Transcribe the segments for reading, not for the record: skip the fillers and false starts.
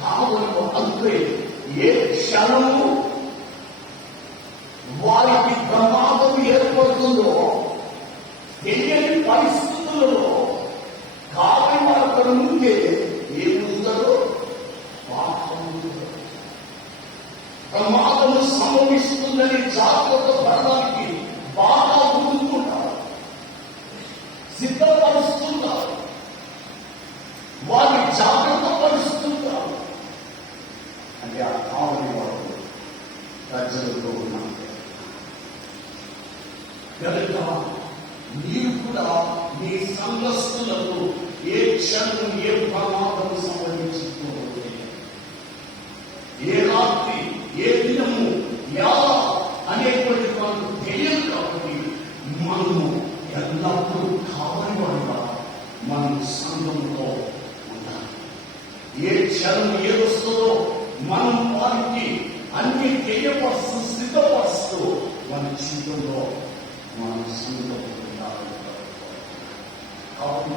కావులకు అంతే ఏ క్షణము వారికి ప్రమాదం ఏర్పడుతుందో తెలియని పరిస్థితులలో కావలి వారి ముందే ఏముందో ప్రమాదము సంభవిస్తుందని జాగ్రత్త పడడానికి బాగా ముందుకుంటారు, సిద్ధపరుస్తుంటారు, వారిని జాగ్రత్త పరుస్తుంటారు. అంటే ఆ కావలి వారు ప్రజలతో ఉన్నారు కనుక మీరు కూడా మీ సంఘస్థులకు ఏ క్షణం ఏ ప్రమాదం సంభవించుకోవాలి, ఏ రాత్రి ఏ దినము ఎలా అనేటువంటి మనకు తెలియదు. కాబట్టి మనము ఎల్లప్పుడూ కావాలి వాడుగా మనం సంఘంలో ఉండాలి. ఏ క్షణం ఏదొస్తుందో మనం వారికి అన్ని తెలియపరుస్తూ సిద్ధపరుస్తూ మన జీవితంలో మన సంఘంలో ఉండాలి. కాబట్టి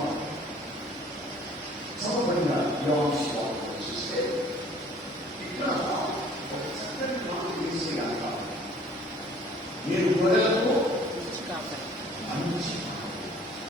చదవబడిన యోహాను సువార్త చూస్తే ఇక్కడ ఒక చక్కని మాట వేసి అంటారు, మీరు గొర్రెల